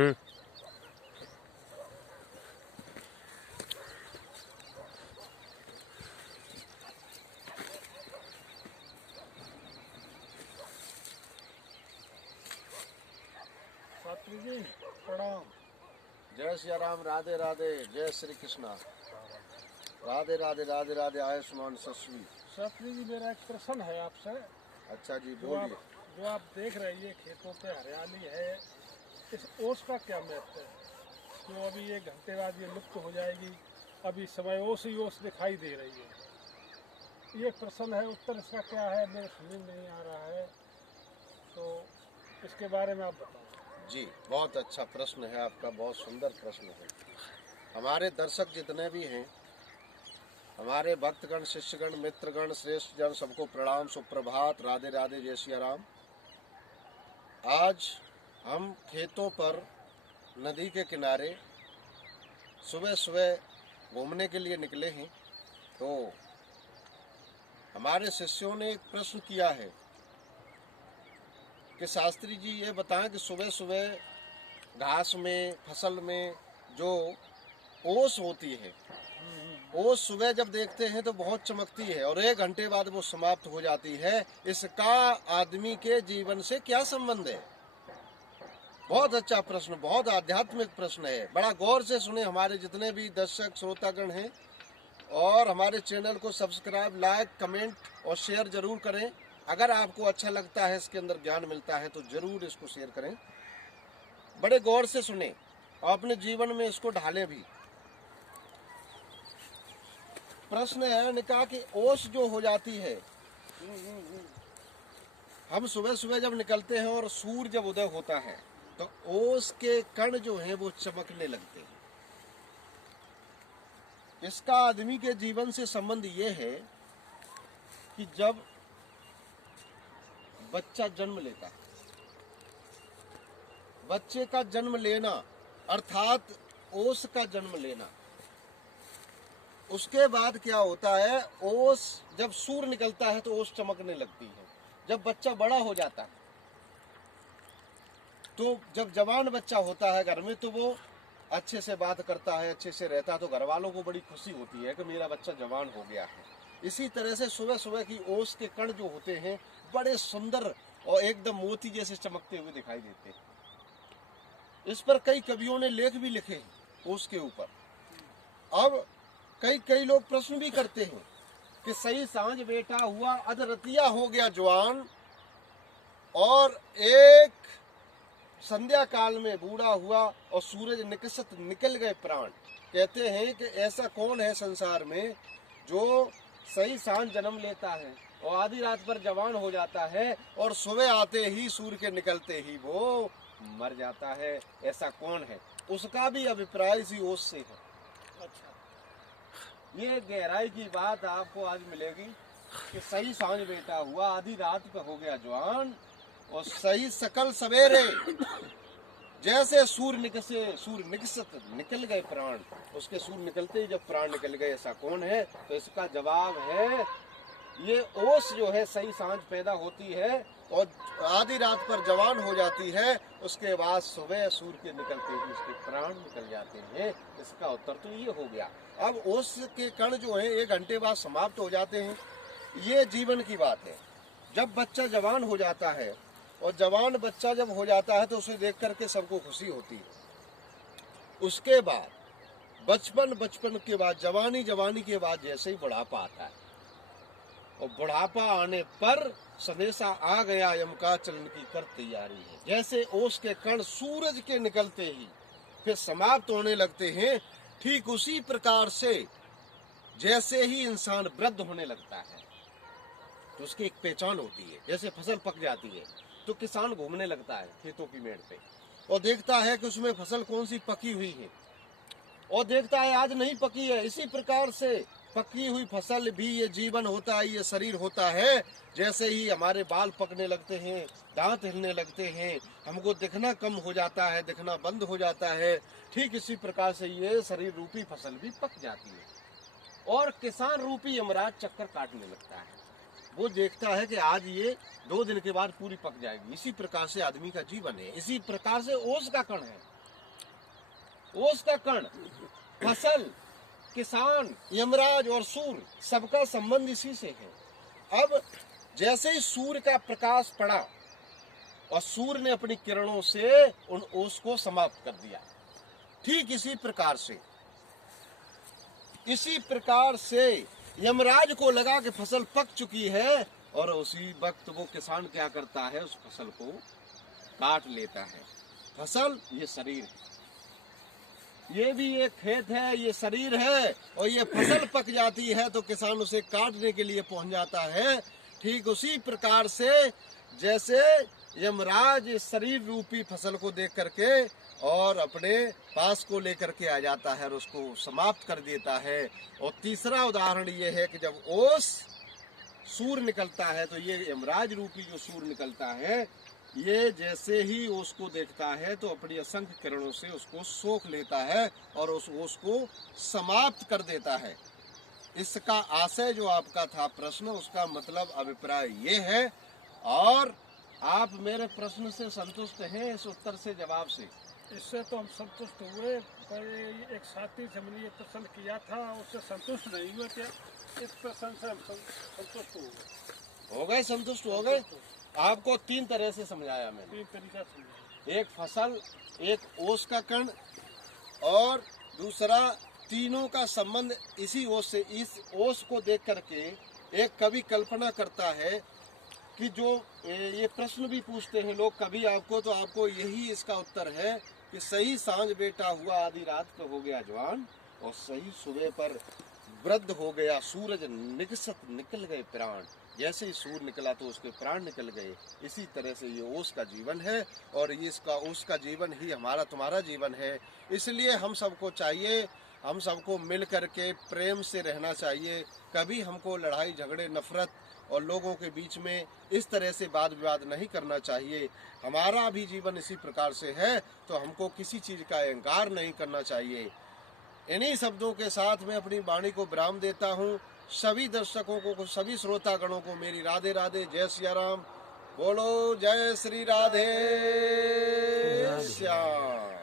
शास्त्री जी प्रणाम। जय श्री राम, राधे राधे, जय श्री कृष्णा, राधे राधे राधे राधे, आयुष्मान सस्वी। शास्त्री जी मेरा एक प्रश्न है आपसे। अच्छा जी बोलिए। जो आप देख रहे हैं खेतों पे हरियाली है, इस ओस का क्या महत्व है? जो अभी 1 घंटे बाद ये लुप्त हो जाएगी, अभी समय ओस ही ओस दिखाई दे रही है। ये प्रश्न है, उत्तर इसका क्या है मेरे समझ नहीं आ रहा है, तो इसके बारे में आप बताओ। जी बहुत अच्छा प्रश्न है आपका, बहुत सुंदर प्रश्न है। हमारे दर्शक जितने भी हैं, हमारे भक्तगण, शिष्यगण, मित्रगण, श्रेष्ठ जन, सबको प्रणाम, सुप्रभात, राधे राधे, जय श्री राम। आज हम खेतों पर नदी के किनारे सुबह सुबह घूमने के लिए निकले हैं। तो हमारे शिष्यों ने एक प्रश्न किया है कि शास्त्री जी ये बताएं कि सुबह सुबह घास में, फसल में जो ओस होती है, ओस सुबह जब देखते हैं तो बहुत चमकती है और 1 घंटे बाद वो समाप्त हो जाती है। इसका आदमी के जीवन से क्या संबंध है? बहुत अच्छा प्रश्न, बहुत आध्यात्मिक प्रश्न है। बड़ा गौर से सुने हमारे जितने भी दर्शक श्रोतागण हैं, और हमारे चैनल को सब्सक्राइब, लाइक, कमेंट और शेयर जरूर करें। अगर आपको अच्छा लगता है, इसके अंदर ज्ञान मिलता है, तो जरूर इसको शेयर करें। बड़े गौर से सुने और अपने जीवन में इसको ढालें भी। प्रश्न है निकाह कि ओस जो हो जाती है, हम सुबह सुबह जब निकलते हैं और सूर्य जब उदय होता है तो ओस के कण जो हैं वो चमकने लगते हैं। इसका आदमी के जीवन से संबंध ये है कि जब बच्चा जन्म लेता है, बच्चे का जन्म लेना अर्थात ओस का जन्म लेना, उसके बाद क्या होता है, ओस जब सूर्य निकलता है तो ओस चमकने लगती है। जब बच्चा बड़ा हो जाता है, तो जब जवान बच्चा होता है घर में, तो वो अच्छे से बात करता है, अच्छे से रहता है, तो घर वालों को बड़ी खुशी होती है कि मेरा बच्चा जवान हो गया है। इसी तरह से सुबह सुबह की ओस के कण जो होते हैं बड़े सुंदर और एकदम मोती जैसे चमकते हुए दिखाई देते हैं। इस पर कई कवियों ने लेख भी लिखे हैं ओस के ऊपर। अब कई लोग प्रश्न भी करते हैं कि सही सांझ बेटा हुआ, अधरतिया हो गया जवान, और एक संध्या काल में बूढ़ा हुआ और सूरज निकसत निकल गए प्राण। कहते हैं कि ऐसा कौन है संसार में जो सही सांझ जन्म लेता है और आधी रात पर जवान हो जाता है और सुबह आते ही, सूर्य के निकलते ही वो मर जाता है? ऐसा कौन है? उसका भी अभिप्राय इसी ओस से है। अच्छा, ये गहराई की बात आपको आज मिलेगी कि सही सांझ बेटा हुआ, आधी रात पे हो गया जवान, और सही सकल सवेरे जैसे सूर्य निकसत निकल गए प्राण। उसके सूर्य निकलते ही जब प्राण निकल गए, ऐसा कौन है? तो इसका जवाब है, ये ओस जो है सही सांझ पैदा होती है और आधी रात पर जवान हो जाती है, उसके बाद सुबह सूर्य के निकलते ही उसके प्राण निकल जाते हैं। इसका उत्तर तो ये हो गया। अब ओस के कण जो है 1 घंटे बाद समाप्त हो जाते हैं। ये जीवन की बात है। जब बच्चा जवान हो जाता है, और जवान बच्चा जब हो जाता है तो उसे देख करके सबको खुशी होती है। उसके बाद बचपन के बाद जवानी के बाद जैसे ही बुढ़ापा आता है, और बुढ़ापा आने पर संदेशा आ गया, यम का चलन की कर तैयारी है। जैसे ओस के कण सूरज के निकलते ही फिर समाप्त होने लगते हैं, ठीक उसी प्रकार से जैसे ही इंसान वृद्ध होने लगता है तो उसकी एक पहचान होती है। जैसे फसल पक जाती है तो किसान घूमने लगता है खेतों की मेड़ पे और देखता है कि उसमें फसल कौन सी पकी हुई है, और देखता है आज नहीं पकी है। इसी प्रकार से पकी हुई फसल भी ये जीवन होता है, ये शरीर होता है। जैसे ही हमारे बाल पकने लगते हैं, दांत हिलने लगते हैं, हमको दिखना कम हो जाता है, दिखना बंद हो जाता है, ठीक इसी प्रकार से ये शरीर रूपी फसल भी पक जाती है और किसान रूपी यमराज चक्कर काटने लगता है। वो देखता है कि आज ये 2 दिन के बाद पूरी पक जाएगी। इसी प्रकार से आदमी का जीवन है, इसी प्रकार से ओस का कण है। ओस का कण, फसल, किसान, यमराज और सूर्य, सबका संबंध इसी से है। अब जैसे ही सूर्य का प्रकाश पड़ा और सूर्य ने अपनी किरणों से उन ओस को समाप्त कर दिया, ठीक इसी प्रकार से यमराज को लगा कि फसल पक चुकी है, और उसी वक्त वो किसान क्या करता है, उस फसल को काट लेता है। फसल ये शरीर है, ये भी एक खेत है, ये शरीर है, और ये फसल पक जाती है तो किसान उसे काटने के लिए पहुंच जाता है। ठीक उसी प्रकार से जैसे यमराज इस शरीर रूपी फसल को देख करके और अपने पास को लेकर के आ जाता है और उसको समाप्त कर देता है। और तीसरा उदाहरण ये है कि जब ओस सूर्य निकलता है तो ये यमराज रूपी जो सूर्य निकलता है, ये जैसे ही ओस को देखता है तो अपनी असंख्य किरणों से उसको सोख लेता है और उस ओस को समाप्त कर देता है। इसका आशय जो आपका था प्रश्न, उसका मतलब अभिप्राय ये है। और आप मेरे प्रश्न से संतुष्ट हैं, इस उत्तर से, जवाब से? इससे तो हम संतुष्ट हुए, पर एक साथी से मैंने ये प्रश्न किया था, उससे संतुष्ट नहीं हुए। क्या इस प्रश्न से हम संतुष्ट हो गए? संतुष्ट हो गए। आपको तीन तरह से समझाया मैंने। तीन तरीका समझाया। एक फसल, एक ओस का कण, और दूसरा तीनों का संबंध इसी ओस से। इस ओस को देख करके एक कवि कल्पना करता है कि जो ये प्रश्न भी पूछते हैं लोग कभी आपको, तो आपको यही इसका उत्तर है कि सही सांझ बेटा हुआ आधी रात को हो गया जवान, और सही सुबह पर वृद्ध हो गया सूरज निकल गए प्राण। जैसे ही सूर्य निकला तो उसके प्राण निकल गए। इसी तरह से ये ओस का जीवन है, और ये इसका ओस का जीवन ही हमारा तुम्हारा जीवन है। इसलिए हम सबको चाहिए, हम सबको मिल करके प्रेम से रहना चाहिए। कभी हमको लड़ाई झगड़े, नफरत और लोगों के बीच में इस तरह से वाद विवाद नहीं करना चाहिए। हमारा भी जीवन इसी प्रकार से है, तो हमको किसी चीज का अहंकार नहीं करना चाहिए। इन्हीं शब्दों के साथ मैं अपनी वाणी को विराम देता हूँ। सभी दर्शकों को, सभी श्रोतागणों को मेरी राधे राधे, जय सिया राम। बोलो जय श्री राधे श्याम।